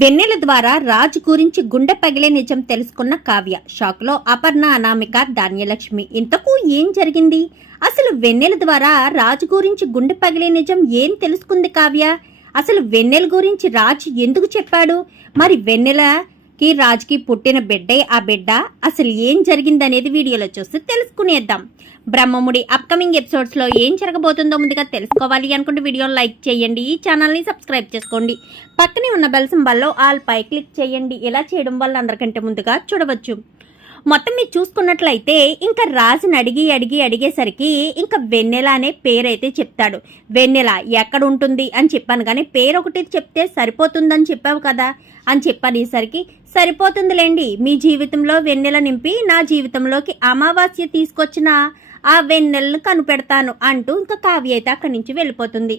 వెన్నెల ద్వారా రాజు గురించి గుండె పగిలే నిజం తెలుసుకున్న కావ్య. షాక్లో అపర్ణ, అనామిక, ధాన్యలక్ష్మి. ఇంతకు ఏం జరిగింది? అసలు వెన్నెల ద్వారా రాజు గురించి గుండె పగిలే నిజం ఏం తెలుసుకుంది కావ్య? అసలు వెన్నెల గురించి రాజు ఎందుకు చెప్పాడు? మరి వెన్నెలకి రాజుకి పుట్టిన బిడ్డే ఆ బిడ్డ? అసలు ఏం జరిగిందనేది వీడియోలో చూసి తెలుసుకునేద్దాం. బ్రహ్మముడి అప్కమింగ్ ఎపిసోడ్స్లో ఏం జరగబోతుందో ముందుగా తెలుసుకోవాలి అనుకుంటే వీడియోని లైక్ చేయండి, ఈ ఛానల్ని సబ్స్క్రైబ్ చేసుకోండి, పక్కనే ఉన్న బెల్ సింబల్లో ఆల్ పై క్లిక్ చేయండి. ఇలా చేయడం వల్ల అందరికంటే ముందుగా చూడవచ్చు. మొత్తం మీరు చూసుకున్నట్లయితే ఇంకా రాజుని అడిగేసరికి ఇంకా వెన్నెల అనే పేరైతే చెప్తాడు. వెన్నెల ఎక్కడ ఉంటుంది అని చెప్పాను, కానీ పేరు ఒకటి చెప్తే సరిపోతుందని చెప్పావు కదా అని చెప్పనేసరికి సరిపోతుందిలేండి, మీ జీవితంలో వెన్నెల నింపి నా జీవితంలోకి అమావాస్య తీసుకొచ్చిన ఆ వెన్నెలను కనిపెడతాను అంటూ ఇంకా కావ్య అయితే అక్కడి నుంచి వెళ్ళిపోతుంది.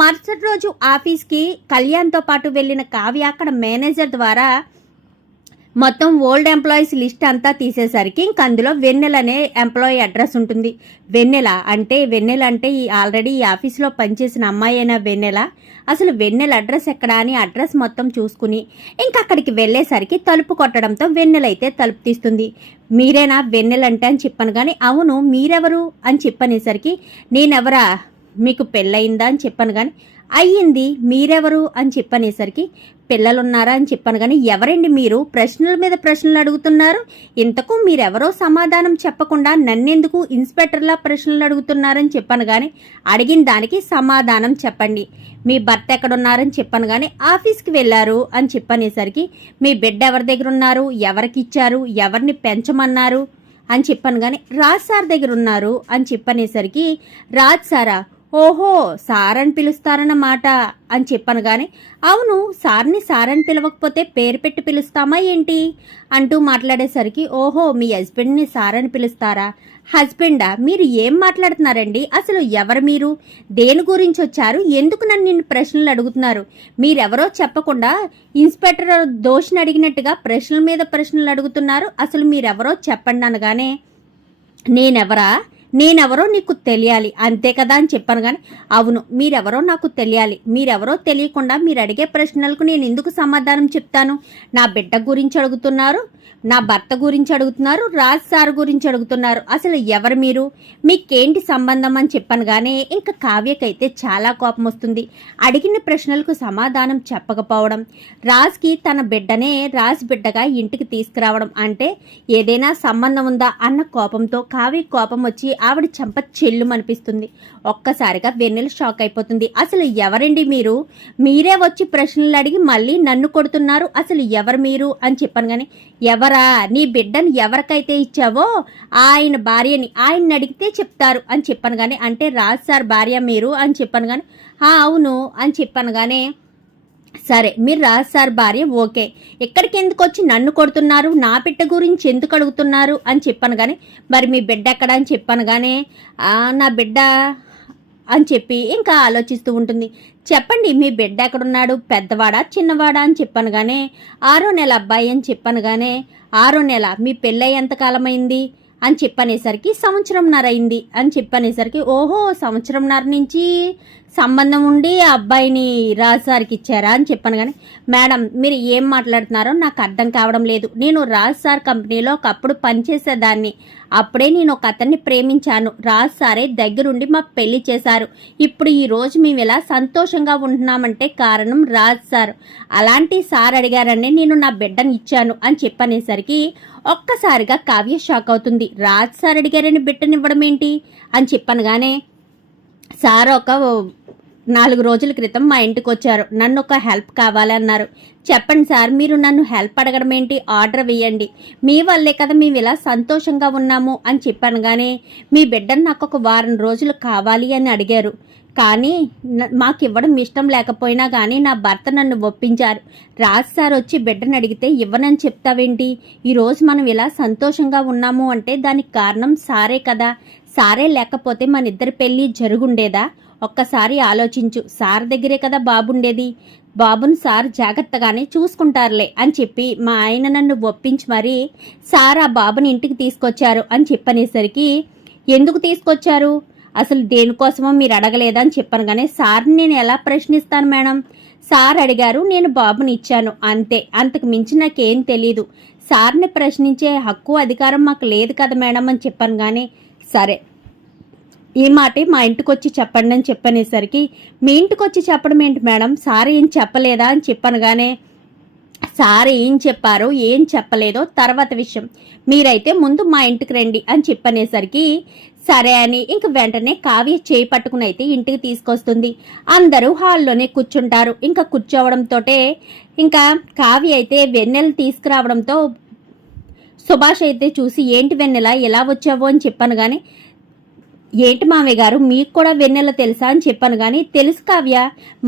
మరుసటి రోజు ఆఫీస్కి కళ్యాణ్తో పాటు వెళ్ళిన కావ్య అక్కడ మేనేజర్ ద్వారా మొత్తం ఓల్డ్ ఎంప్లాయీస్ లిస్ట్ అంతా తీసేసరికి ఇంక అందులో వెన్నెల అనే ఎంప్లాయీ అడ్రస్ ఉంటుంది. వెన్నెల అంటే ఆల్రెడీ ఈ ఆఫీస్లో పనిచేసిన అమ్మాయి అయినా వెన్నెల? అసలు వెన్నెల అడ్రస్ ఎక్కడా అని అడ్రస్ మొత్తం చూసుకుని ఇంకా అక్కడికి వెళ్ళేసరికి తలుపు కొట్టడంతో వెన్నెల అయితే తలుపు తీస్తుంది. మీరేనా వెన్నెల అంటే అని చెప్పాను, కానీ అవును మీరెవరు అని చెప్పనేసరికి నేనెవరా, మీకు పెళ్ళయిందా అని చెప్పాను, కానీ అయ్యింది, మీరెవరు అని చెప్పనేసరికి పిల్లలున్నారా అని చెప్పాను, కానీ ఎవరండి మీరు, ప్రశ్నల మీద ప్రశ్నలు అడుగుతున్నారు, ఇంతకు మీరెవరో సమాధానం చెప్పకుండా నన్నెందుకు ఇన్స్పెక్టర్లా ప్రశ్నలు అడుగుతున్నారని చెప్పాను, కానీ అడిగిన దానికి సమాధానం చెప్పండి. మీ భర్త ఎక్కడున్నారని చెప్పాను, కానీ ఆఫీస్కి వెళ్ళారు అని చెప్పనేసరికి మీ బిడ్డ ఎవరి దగ్గర ఉన్నారు, ఎవరికి ఇచ్చారు, ఎవరిని పెంచమన్నారు అని చెప్పాను, కానీ రాజ్ సార్ దగ్గర ఉన్నారు అని చెప్పనేసరికి రాజ్ సారా, ఓహో సార్ అని పిలుస్తారన్నమాట అని చెప్పాను, కానీ అవును సార్ అని పిలవకపోతే పేరు పెట్టి పిలుస్తామా ఏంటి అంటూ మాట్లాడేసరికి ఓహో మీ హస్బెండ్ని సార్ అని పిలుస్తారా? హస్బెండా? మీరు ఏం మాట్లాడుతున్నారండి? అసలు ఎవరు మీరు, దేని గురించి వచ్చారు, ఎందుకు నన్ను ప్రశ్నలు అడుగుతున్నారు? మీరెవరో చెప్పకుండా ఇన్స్పెక్టర్ దోషిని అడిగినట్టుగా ప్రశ్నల మీద ప్రశ్నలు అడుగుతున్నారు, అసలు మీరెవరో చెప్పండి అనగానే నేనెవరో నీకు తెలియాలి అంతే కదా అని చెప్పాను, కానీ అవును మీరెవరో నాకు తెలియాలి, మీరెవరో తెలియకుండా మీరు అడిగే ప్రశ్నలకు నేను ఎందుకు సమాధానం చెప్తాను? నా బిడ్డ గురించి అడుగుతున్నారు, నా భర్త గురించి అడుగుతున్నారు, రాజ్ సార్ గురించి అడుగుతున్నారు, అసలు ఎవరు మీరు, మీకేంటి సంబంధం అని చెప్పాను, కానీ ఇంకా కావ్యకైతే చాలా కోపం వస్తుంది. అడిగిన ప్రశ్నలకు సమాధానం చెప్పకపోవడం, రాజ్కి తన బిడ్డనే రాజ్ బిడ్డగా ఇంటికి తీసుకురావడం అంటే ఏదైనా సంబంధం ఉందా అన్న కోపంతో కావ్య కోపం వచ్చి ఆవిడ చెంప చెల్లుమనిపిస్తుంది. ఒక్కసారిగా వెన్నెల షాక్ అయిపోతుంది. అసలు ఎవరండి మీరు, మీరే వచ్చి ప్రశ్నలు అడిగి మళ్ళీ నన్ను కొడుతున్నారు, అసలు ఎవరు మీరు అని చెప్పాను, కానీ ఎవరా, నీ బిడ్డను ఎవరికైతే ఇచ్చావో ఆయన భార్యని, ఆయన్ని అడిగితే చెప్తారు అని చెప్పాను, కానీ అంటే రాజ్ సార్ భార్య మీరు అని చెప్పాను, కానీ అవును అని చెప్పాను, కానీ సరే మీరు రాజ్ సార్ భార్య ఓకే, ఎక్కడికి ఎందుకు వచ్చి నన్ను కొడుతున్నారు, నా బిడ్డ గురించి ఎందుకు అడుగుతున్నారు అని చెప్పాను, కానీ మరి మీ బిడ్డ ఎక్కడ అని చెప్పాను, కానీ నా బిడ్డ అని చెప్పి ఇంకా ఆలోచిస్తూ ఉంటుంది. చెప్పండి మీ బిడ్డ ఎక్కడున్నాడు, పెద్దవాడా చిన్నవాడా అని చెప్పాను, కానీ 6వ నెల అబ్బాయి అని చెప్పాను, కానీ 6వ నెల, మీ పెళ్ళై ఎంతకాలమైంది అని చెప్పనేసరికి 1.5 సంవత్సరం అయింది అని చెప్పనేసరికి ఓహో 1.5 సంవత్సరం నుంచి సంబంధం ఉండి ఆ అబ్బాయిని రాజ్ సార్కి ఇచ్చారా అని చెప్పాను, కానీ మేడం మీరు ఏం మాట్లాడుతున్నారో నాకు అర్థం కావడం లేదు, నేను రాజ్ సార్ కంపెనీలో ఒకప్పుడు పనిచేసేదాన్ని, అప్పుడే నేను ఒక అతన్ని ప్రేమించాను, రాజ్ సారే దగ్గరుండి మా పెళ్లి చేశారు, ఇప్పుడు ఈ రోజు మేము ఇలా సంతోషంగా ఉంటున్నామంటే కారణం రాజ్ సార్, అలాంటి సార్ అడిగారని నేను నా బిడ్డను ఇచ్చాను అని చెప్పనేసరికి ఒక్కసారిగా కావ్య షాక్ అవుతుంది. రాజ్ సార్ అడిగారని బిడ్డనివ్వడం ఏంటి అని చెప్పాను, కానీ సార్ ఒక 4 రోజుల క్రితం మా ఇంటికి వచ్చారు, నన్ను ఒక హెల్ప్ కావాలన్నారు, చెప్పండి సార్, మీరు నన్ను హెల్ప్ అడగడం ఏంటి, ఆర్డర్ వేయండి, మీ వల్లే కదా మేము ఇలా సంతోషంగా ఉన్నాము అని చెప్పాను, కానీ మీ బిడ్డను నాకు ఒక 1 వారం రోజులు కావాలి అని అడిగారు, కానీ మాకు ఇవ్వడం ఇష్టం లేకపోయినా కానీ నా భర్త నన్ను ఒప్పించారు, రాజ్ సార్ వచ్చి బిడ్డను అడిగితే ఇవ్వనని చెప్తావేంటి, ఈరోజు మనం ఇలా సంతోషంగా ఉన్నాము అంటే దానికి కారణం సారే కదా, సారే లేకపోతే మన ఇద్దరి పెళ్ళి జరుగుండేదా, ఒక్కసారి ఆలోచించు, సార్ దగ్గరే కదా బాబుండేది, బాబును సార్ జాగ్రత్తగానే చూసుకుంటారులే అని చెప్పి మా ఆయన నన్ను ఒప్పించి మరీ సార్ ఆ బాబుని ఇంటికి తీసుకొచ్చారు అని చెప్పనేసరికి ఎందుకు తీసుకొచ్చారు, అసలు దేనికోసమో మీరు అడగలేదని చెప్పాను, కానీ సార్ని నేను ఎలా ప్రశ్నిస్తాను మేడం, సార్ అడిగారు, నేను బాబుని ఇచ్చాను అంతే, అంతకు మించి నాకేం తెలీదు. సార్ని ప్రశ్నించే హక్కు అధికారం మాకు లేదు కదా మేడం అని చెప్పాను. కానీ సరే ఈ మాటే మా ఇంటికి వచ్చి చెప్పండి అని చెప్పనేసరికి, మీ ఇంటికి వచ్చి చెప్పడం ఏంటి మేడం, సార్ ఏం చెప్పలేదా అని చెప్పాను. కానీ సార్ ఏం చెప్పారో ఏం చెప్పలేదో తర్వాత విషయం, మీరైతే ముందు మా ఇంటికి రండి అని చెప్పనేసరికి సరే అని ఇంక వెంటనే కావ్య చేయి పట్టుకుని అయితే ఇంటికి తీసుకొస్తుంది. అందరూ హాల్లోనే కూర్చుంటారు. ఇంకా కూర్చోవడంతో ఇంకా కావ్య అయితే వెన్నెల తీసుకురావడంతో సుభాష్ అయితే చూసి, ఏంటి వెన్నెల ఎలా వచ్చావు అని చెప్పాను. కానీ ఏంటి మామయ్య గారు, మీకు కూడా వెన్నెల తెలుసా అని చెప్పాను. కానీ తెలుసు కావ్య,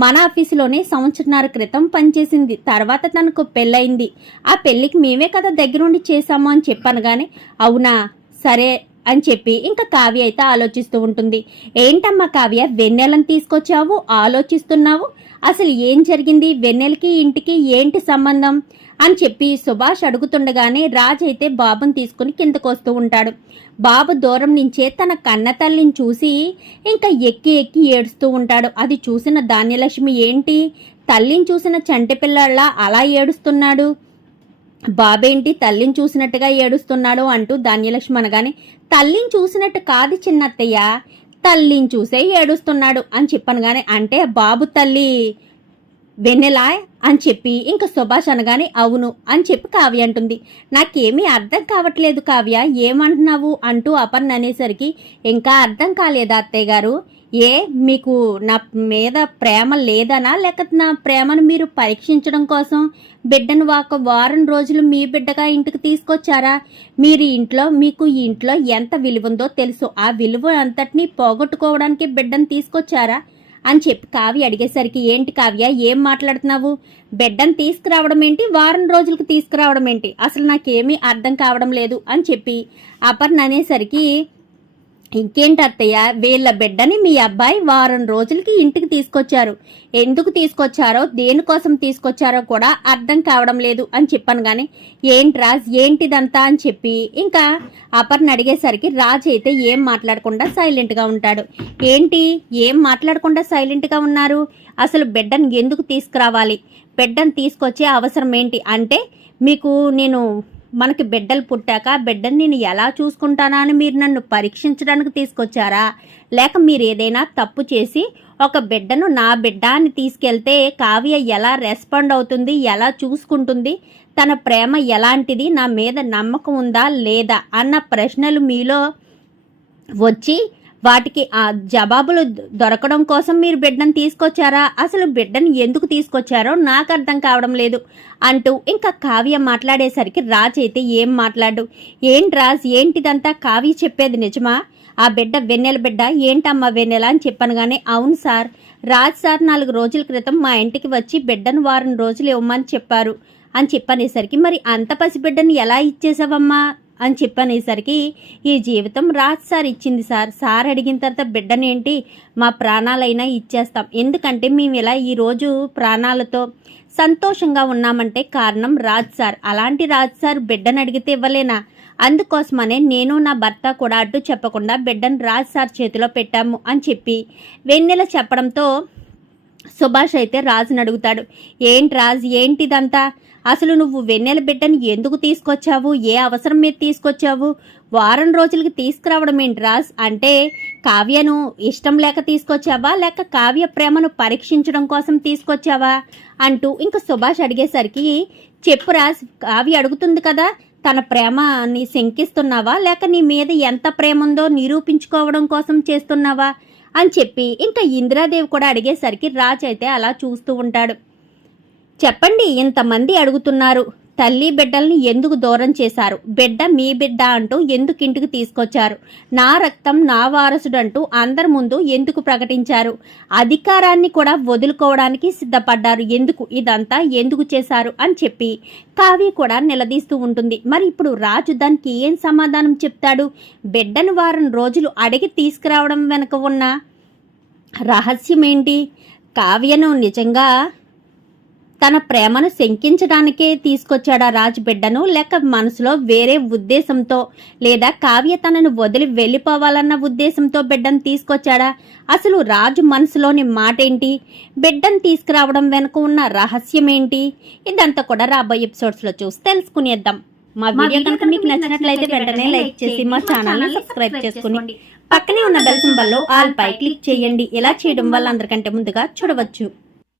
మన ఆఫీసులోనే సంవత్సరాల క్రితం పనిచేసింది, తర్వాత తనకు పెళ్ళయింది, ఆ పెళ్ళికి మేమే కదా దగ్గరుండి చేశాము అని చెప్పాను. కానీ అవునా, సరే అని చెప్పి ఇంకా కావ్య అయితే ఆలోచిస్తూ ఉంటుంది. ఏంటమ్మా కావ్య, వెన్నెలను తీసుకొచ్చావు, ఆలోచిస్తున్నావు, అసలు ఏం జరిగింది, వెన్నెలకి ఇంటికి ఏంటి సంబంధం అని చెప్పి సుభాష్ అడుగుతుండగానే రాజ్ అయితే బాబుని తీసుకుని కిందకు వస్తూ ఉంటాడు. బాబు దూరం నుంచే తన కన్న తల్లిని చూసి ఇంకా ఎక్కి ఎక్కి ఏడుస్తూ ఉంటాడు. అది చూసిన ధాన్యలక్ష్మి, ఏంటి తల్లిని చూసిన చంటి పిల్లల్లా అలా ఏడుస్తున్నాడు, బాబేంటి తల్లిని చూసినట్టుగా ఏడుస్తున్నాడు అంటూ ధాన్యలక్ష్మి అనగానే, తల్లిని చూసినట్టు కాదు చిన్నత్తయ్య, తల్లిని చూసే ఏడుస్తున్నాడు అని చెప్పాను. కానీ అంటే బాబు తల్లి వెన్నెలా అని చెప్పి ఇంకా సుభాష్ అనగానే అవును అని చెప్పి కావ్య అంటుంది. నాకేమీ అర్థం కావట్లేదు కావ్య, ఏమంటున్నావు అంటూ అపర్ణ అనేసరికి, ఇంకా అర్థం కాలేదా అత్తయ్య గారు, ఏ మీకు నా మీద ప్రేమ లేదనా, లేక నా ప్రేమను మీరు పరీక్షించడం కోసం బిడ్డను ఒక వారం రోజులు మీ బిడ్డగా ఇంటికి తీసుకొచ్చారా, మీరు ఇంట్లో మీకు ఈ ఇంట్లో ఎంత విలువ ఉందో తెలుసు, ఆ విలువ అంతటినీ పోగొట్టుకోవడానికి బిడ్డను తీసుకొచ్చారా అని చెప్పి కావ్య అడిగేసరికి, ఏంటి కావ్య ఏం మాట్లాడుతున్నావు, బిడ్డను తీసుకురావడం ఏంటి, వారం రోజులకు తీసుకురావడం ఏంటి, అసలు నాకేమీ అర్థం కావడం లేదు అని చెప్పి అపర్ణ అనేసరికి, ఇంకేంటి అత్తయ్య, వీళ్ళ బిడ్డని మీ అబ్బాయి వారం రోజులకి ఇంటికి తీసుకొచ్చారు, ఎందుకు తీసుకొచ్చారో దేనికోసం తీసుకొచ్చారో కూడా అర్థం కావడం లేదు అని చెప్పాను. కానీ ఏంటి రాజ్, ఏంటిదంతా అని చెప్పి ఇంకా అపర్ణ అడిగేసరికి రాజ్ అయితే ఏం మాట్లాడకుండా సైలెంట్గా ఉంటాడు. ఏంటి ఏం మాట్లాడకుండా సైలెంట్గా ఉన్నారు, అసలు బిడ్డను ఎందుకు తీసుకురావాలి, బిడ్డను తీసుకొచ్చే అవసరం ఏంటి అంటే, మీకు నేను మనకి బిడ్డలు పుట్టాక బిడ్డని నేను ఎలా చూసుకుంటానా అని మీరు నన్ను పరీక్షించడానికి తీసుకొచ్చారా, లేక మీరు ఏదైనా తప్పు చేసి ఒక బిడ్డను నా బిడ్డ అని తీసుకెళ్తే కావ్య ఎలా రెస్పాండ్ అవుతుంది, ఎలా చూసుకుంటుంది, తన ప్రేమ ఎలాంటిది, నా మీద నమ్మకం ఉందా లేదా అన్న ప్రశ్నలు మీలో వచ్చి వాటికి ఆ జవాబులు దొరకడం కోసం మీరు బిడ్డను తీసుకొచ్చారా, అసలు బిడ్డను ఎందుకు తీసుకొచ్చారో నాకు అర్థం కావడం లేదు అంటూ ఇంకా కావ్య మాట్లాడేసరికి రాజ్ అయితే ఏం మాట్లాడు, ఏంటి రాజ్ ఏంటిదంతా, కావ్య చెప్పేది నిజమా, ఆ బిడ్డ వెన్నెల బిడ్డ, ఏంటమ్మా వెన్నెల అని చెప్పాను. కానీ అవును సార్, రాజ్ సార్ 4 రోజుల క్రితం మా ఇంటికి వచ్చి బిడ్డను వారం రోజులు ఇవ్వమని చెప్పారు అని చెప్పనేసరికి, మరి అంత పసిబిడ్డను ఎలా ఇచ్చేసావమ్మా అని చెప్పనేసరికి, ఈ జీవితం రాజ్ సార్ ఇచ్చింది సార్, సార్ అడిగిన తర్వాత బిడ్డనేంటి మా ప్రాణాలైనా ఇచ్చేస్తాం, ఎందుకంటే మేము ఇలా ఈరోజు ప్రాణాలతో సంతోషంగా ఉన్నామంటే కారణం రాజ్ సార్, అలాంటి రాజ్ సార్ బిడ్డను అడిగితే ఇవ్వలేనా, అందుకోసమనే నేను నా భర్త కూడా అడ్డు చెప్పకుండా బిడ్డను రాజ్ సార్ చేతిలో పెట్టాము అని చెప్పి వెన్నెల చెప్పడంతో సుభాష్ అయితే రాజుని అడుగుతాడు, ఏంటి రాజ్ ఏంటిదంతా, అసలు నువ్వు వెన్నెల బిడ్డను ఎందుకు తీసుకొచ్చావు, ఏ అవసరం మీద తీసుకొచ్చావు, వారం రోజులకి తీసుకురావడం ఏంటి రాజ్, అంటే కావ్యను ఇష్టం లేక తీసుకొచ్చావా, లేక కావ్య ప్రేమను పరీక్షించడం కోసం తీసుకొచ్చావా అంటూ ఇంకా సుభాష్ అడిగేసరికి, చెప్పు రాజ్, కావ్య అడుగుతుంది కదా, తన ప్రేమని శంకిస్తున్నావా, లేక నీ మీద ఎంత ప్రేమ ఉందో నిరూపించుకోవడం కోసం చేస్తున్నావా అని చెప్పి ఇంకా ఇందిరాదేవి కూడా అడిగేసరికి రాజ్ అయితే అలా చూస్తూ ఉంటాడు. చెప్పండి, ఇంతమంది అడుగుతున్నారు, తల్లి బిడ్డల్ని ఎందుకు దూరం చేశారు, బిడ్డ మీ బిడ్డ అంటూ ఎందుకు ఇంటికి తీసుకొచ్చారు, నా రక్తం నా వారసుడు అంటూ అందరి ముందు ఎందుకు ప్రకటించారు, అధికారాన్ని కూడా వదులుకోవడానికి సిద్ధపడ్డారు, ఎందుకు, ఇదంతా ఎందుకు చేశారు అని చెప్పి కావ్య కూడా నిలదీస్తూ ఉంటుంది. మరి ఇప్పుడు రాజు దానికి ఏం సమాధానం చెప్తాడు, బిడ్డను వారం రోజులు అడిగి తీసుకురావడం వెనక ఉన్న రహస్యం ఏంటి, కావ్యను నిజంగా తన ప్రేమను శంకించడానికే తీసుకొచ్చాడా రాజు బిడ్డను, లేక మనసులో వేరే ఉద్దేశంతో లేదా కావ్య తనను వదిలి వెళ్ళిపోవాలన్న ఉద్దేశంతో బిడ్డను తీసుకొచ్చాడా? అసలు రాజు మనసులోని మాట ఏంటి? బిడ్డను తీసుకురావడం వెనుక ఉన్న రహస్యం ఏంటి? ఇదంతా కూడా రాబోయే ఎపిసోడ్స్లో చూసి తెలుసుకునేద్దాం. మా వీడియో కనుక మీకు నచ్చినట్లయితే వెంటనే లైక్ చేసి మా ఛానల్ని సబ్స్క్రైబ్ చేసుకుని పక్కనే ఉన్న బెల్ సింబల్లో ఆల్ పై క్లిక్ చేయండి. ఇలా చేయడం వల్ల అందరికంటే ముందుగా చూడవచ్చు.